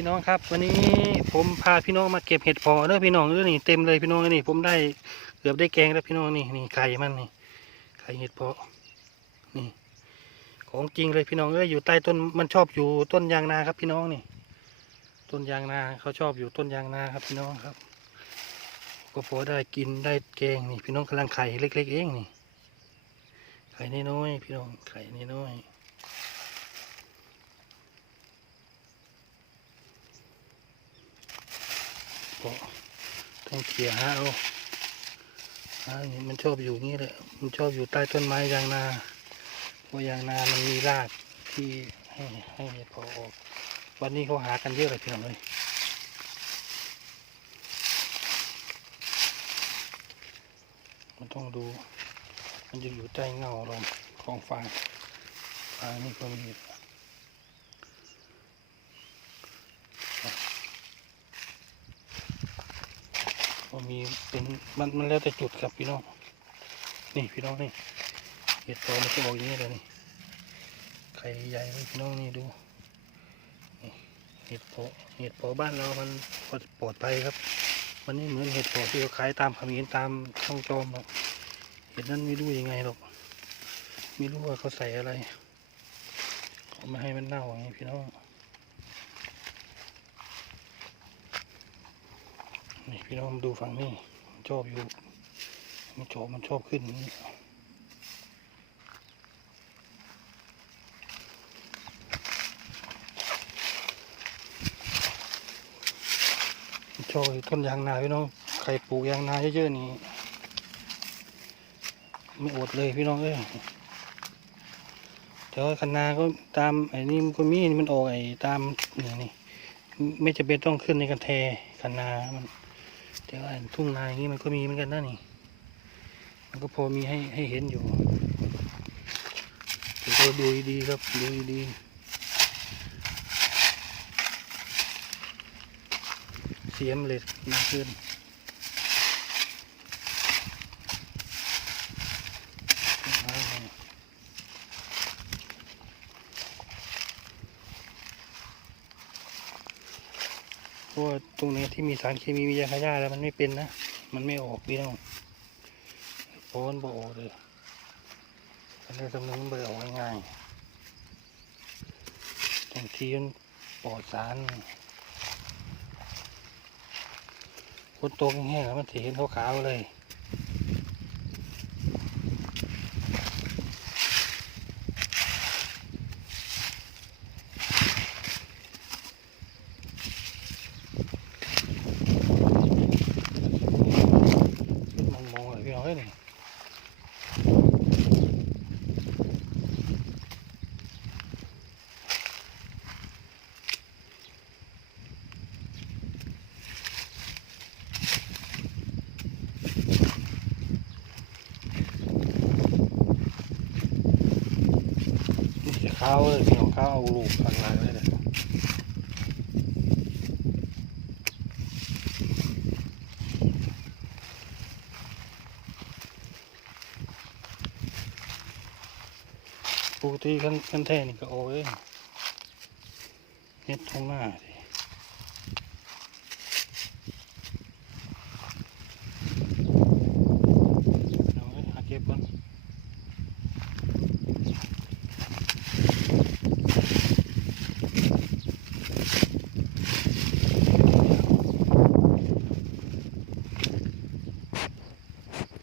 พี่น้องครับ วันนี้ผมพาพี่น้องมาเก็บเห็ดพอเด้อพี่น้องเด้อนี่เต็มเลยพี่น้องนี่ผมได้เกือบได้แกงแล้วพี่น้องนี่นี่ไข่มันนี่ไข่เห็ดพาะนี่ ของจริงเลยพี่น้องเอ้ยอยู่ใต้ต้นมันชอบอยู่ต้นยางนาครับ พี่น้องนี่ ต้นยางนาเขาชอบอยู่ต้นยางนาครับพี่น้องครับ ก็พอได้กินได้แกงนี่ พี่น้องกำลังไข่เล็ก ๆ เองนี่ไข่น้อยๆพี่น้องไข่น้อยๆ ก็ต้องเขี่ยหาเอาหาอย่างนี้มันชอบอยู่งี้แหละมันชอบอยู่ใต้ต้นไม้ยางนาเพราะยางนามันมีรากที่ให้ให้พอออกวันนี้เขาหากันเยอะเลยพี่น้องเลยมันต้องดู มันจะอยู่ใต้เงาลมของฟางฟางนี่ก็มี มีเป็นมันมันแล้วแต่จุดครับพี่น้อง นี่พี่น้องนี่เห็ดโตมันจะออกอย่างนี้เลยนี่ไข่ใหญ่พี่น้องนี่ดูเห็ดปะเห็ดปะบ้านเรามันก็ปลอดภัยครับ มันไม่เหมือนเห็ดปะที่เขาขายตามขมิ้นตามช่องจอมหรอกเห็ดนั้นไม่รู้ยังไงหรอกไม่รู้ว่าเขาใส่อะไรเขาไม่ให้มันเน่าอย่างนี้พี่น้อง นี่พี่น้องดูฝั่งนี้มันชอบอยู่มันชอบมันชอบขึ้นนี้มันชอบอยู่ต้นยางนาพี่น้องใครปลูกยางนาเยอะๆนี่ไม่อดเลยพี่น้องเอ้ยแต่ว่าคันนาก็ตามไอ้นี่มันก็มีมันออกไอ้ตามนี่นี่ไม่จะเป็นต้องขึ้นในกันแทคันนามัน แต่ว่าทุ่งนาอย่างนี้มันก็มีเหมือนกันนะนี่ มันก็พอมีให้ให้เห็นอยู่แต่ก็ดูดีครับดูดีเสียมเหล็กมากขึ้นเพ ราะว่าตรงนี้ที่มีสารเคมีมียาฆ่าหญ้าแล้วมันไม่เป็นนะ มันไม่ออกพี่น้องโอนบ่ออกเลยอันนี้ตรงนี้มันเบื่อออกง่ายๆตรงที่มันปลอดสารคนตกแห้งๆแล้วมันสีเห็นขาวๆเลย มองมอง เลยพี่น้องเอ้ยนี่นี่จะเข้าวเลยพี่น้องเข้าวเอาลูกข้างล่างเลยเลย ปกติขั้นขั้นแท่นี่ก็โอ้ยเฮ็ดทงหน้าสิ